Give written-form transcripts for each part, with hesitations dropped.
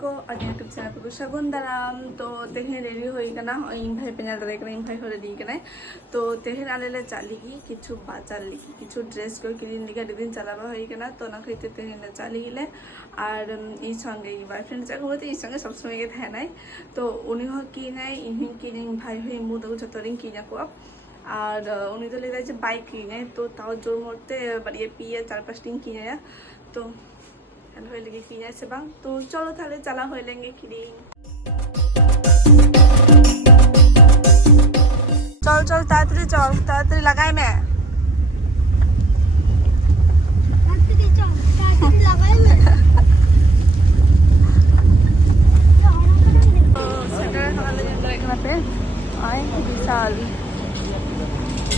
ko at YouTube channel ko Shagun Daram to tehin ready hoy kana in bhai penal dare kana in bhai hore di kana to tehin alele chali gi kichu bachar ligi kichu dress ko kirin liga din chalaba hoy kana to na khite tehin chali gile আর এই সঙ্গে boyfriend যাকে বলতে এই সঙ্গে সবসময় গিয়ে থাকে নাই তো উনি হোক কি নাই ইনহিন কিনিং ভাই হয়ে মুদক যতরিং কিনা কো আর উনি তো লেগে যে বাইক কিনে তো তাও জোর মরতে বাড়িয়ে পিয়ে 4-5 দিন কিনে তো হয়ে লেগে কিনে আসে বাং তো চলো তাহলে চালা হয়ে লেগে কিনি চল চল তাড়াতাড়ি লাগাই মে বিশাল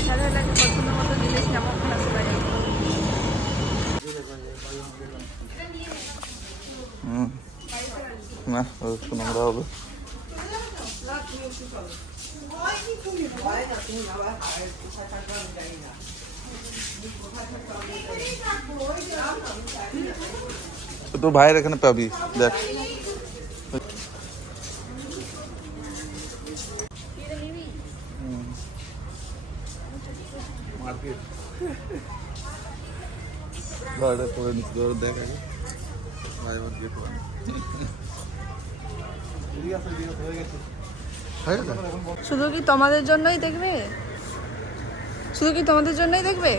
খেলা লাগে পছন্দের মতো জিনিস নামক আসতে পারে না নোংরা হবে তোর ভাইয়ের এখানে পাবি দেখ গাড়ি পরে নিচে ধরে দেখ আগে ভাই আমার গেট ওয়ান শুধু কি তোমাদের জন্যই দেখবে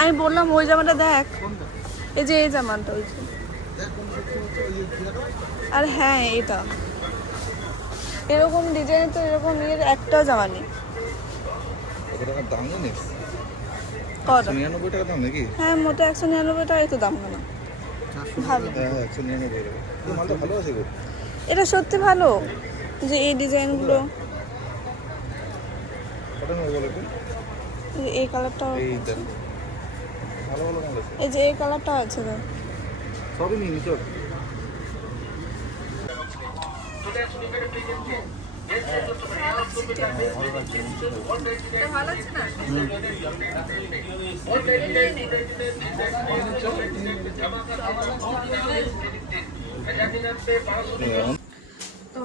আমি বললাম ওই জামাটা দেখ এই যে এই জামাটা ওই যে আর হ্যাঁ এটা এরকম ডিজাইন তো এরকম এর একটা জামা নেই দাম জানিস কত 99 টাকা দাম নাকি হ্যাঁ মোটে 199 টাকাই তো দাম কেন ভালো হ্যাঁ 199 টাকা মালটা ভালো আছে গো এটা সত্যি ভালো যে এই ডিজাইনগুলো কত নেবে বলো এই কালারটা এই দেখ ভালো ভালো মাল আছে এই যে এই কালারটা আছে তো সবই নিয়ে নিছো ভালো আছে না তো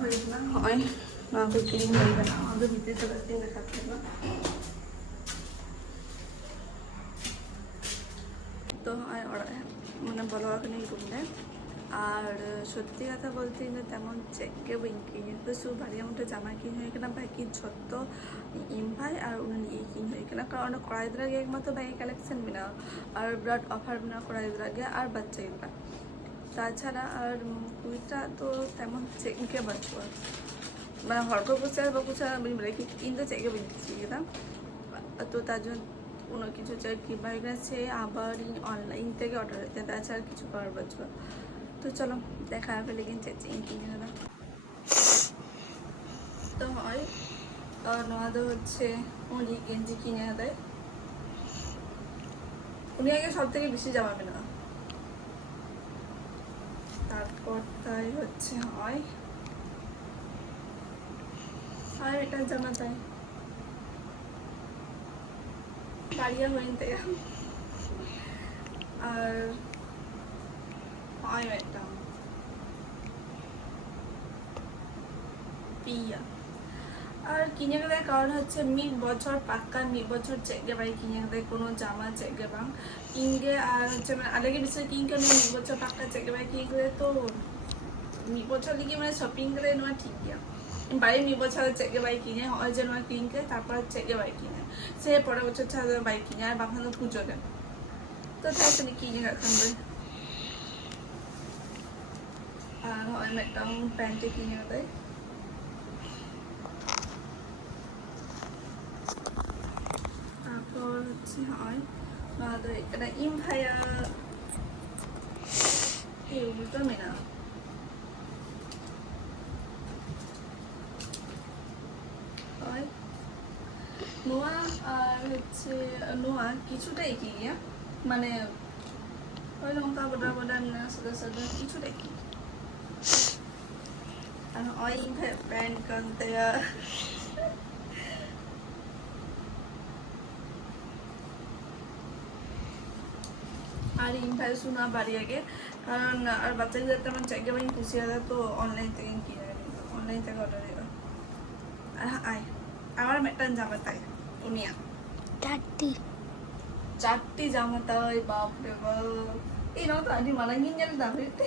হয়েছিল হয় না কিনে হয়ে গেল আমাদের ভিতরে তো দিন দেখাচ্ছে না তো মানে বলো এখন ঘুমলে আর সত্যি কথা বলতে কিন্তু তেমন চেকে বিঙ্কি কিন্তু শুধু বাড়ির মধ্যে জামা কিনে হয়ে গেলাম বাকি ছোট্ট ইম ভাই আর উনি ইয়ে কিনে হয়ে গেলাম কারণ কড়াই দ্রাগে একমাত্র বাইকে কালেকশন বিনা আর বিরাট অফার বিনা কড়াই দ্রাগে আর বাচ্চা ইলা তাছাড়া আর কুইটা তো তেমন চেকে বাঁচব মানে হরকর পুচার বা পুচার কিন্তু চেকে বিনছি গেলাম তো তার জন্য কোনো কিছু চাই কিংবা সে আবার অনলাইন থেকে অর্ডার হতে তাছাড়া কিছু করার বাঁচব তো চলো দেখা ফেলে কিনছে কিনে না তো হয় আর নয়তো হচ্ছে উনি গেঞ্জি কিনে দেয় উনি আগে সব থেকে বেশি জামাবে না তারপর তাই হচ্ছে হয় আর এটা জামা তাই বাড়িয়া হইন থেকে আর হয় একটা পিয়া আর কিনে গেলে কারণ হচ্ছে মিড বছর পাক্কা মিড বছর চেগে বাই কিনে গেলে কোনো জামা চেগে বাং ইনগে আর হচ্ছে মানে আলাগে বিষয় কিনকে মিড বছর পাক্কা চেগে বাই কিনে গেলে তো মিড বছর লিগে মানে শপিং করে নেওয়া ঠিক গিয়া বাড়ি মিড বছর চেগে বাই কিনে হয় যে নেওয়া কিনকে তারপর চেগে বাই কিনে সে পরের বছর ছাড়া বাই কিনে আর বাংলা পুজো দেন তো তাই কিনে রাখান আর হয় একটা প্যান্টে কিনে দেয় তারপর হচ্ছে হয় এটা ইম ভাইয়া এই উল্টো মেনা হয় নোয়া আর হচ্ছে নোয়া কিছুটা এগিয়ে গিয়া মানে ওই লঙ্কা বোটা বোটা না সাদা সাদা কিছুটা কি আর ওই প্যান্ট কানতে আর ইনভাইট শুনা বাড়ি আগে কারণ আর বাচ্চাকে যাতে আমার জায়গা বাড়ি খুশি হয় তো অনলাইন থেকে কিনে অনলাইন থেকে অর্ডার দিও আয় আমার একটা জামা তাই উনিয়া চারটি জামা তাই বাপরে বাপ এই নাও তো আদি malangin yan lang ito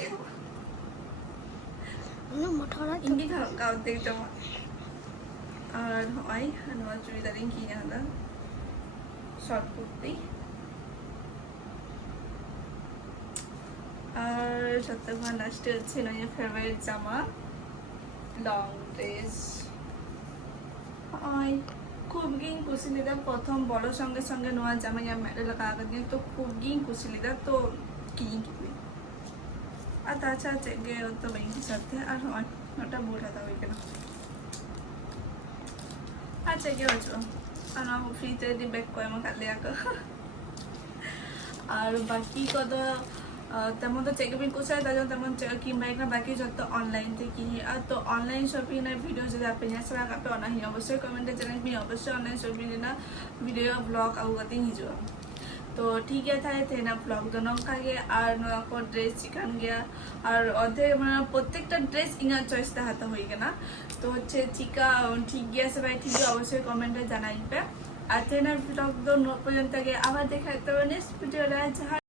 hindi ka দেখতে জামা আর হয় আমার চুড়িদারিং কিনে হলো শর্ট কুর্তি আর সত্যি লাস্টে হচ্ছে নয় ফেভারিট জামা লং ড্রেস ay খুব গিং কুশিলিদা প্রথম বড় সঙ্গে সঙ্গে নোয়া জামা ইয়া মেডেল লাগা দিয়ে তো খুব গিং কুশিলিদা তো কিং কিনি আর তাছাড়া চেগে তো বাইকের সাথে আর ওটা বোঝা দাও এখানে আর চেগে হচ্ছে আর ফ্রিতে দি ব্যাক করে আমার কালে আঁকা আর বাকি কথা তেমন তো চেক বিন কুছায় তাজা তেমন কিংবা একটা বাকি যত অনলাইন থেকে আর তো অনলাইন শপিং এর ভিডিও যদি আপনি আসলে আপনি অনাহি অবশ্যই কমেন্টে জানাবেন অবশ্যই অনলাइन शॉपिंग ना वीडियो ब्लॉग आउगती हिजो तो ठीक है था थे ना ब्लॉग दोनों का गे और नोआ को ड्रेस चिकन गया और अधे মানে প্রত্যেকটা ড্রেস ইনা চয়েস তা হাতে হই গেনা তো হচ্ছে চিকা ঠিক গিয়া সবাই ঠিক অবশ্যই কমেন্টে জানাইবে আর তেনা ব্লগ দো নো পর্যন্ত আগে আবার দেখা তো নেক্সট ভিডিও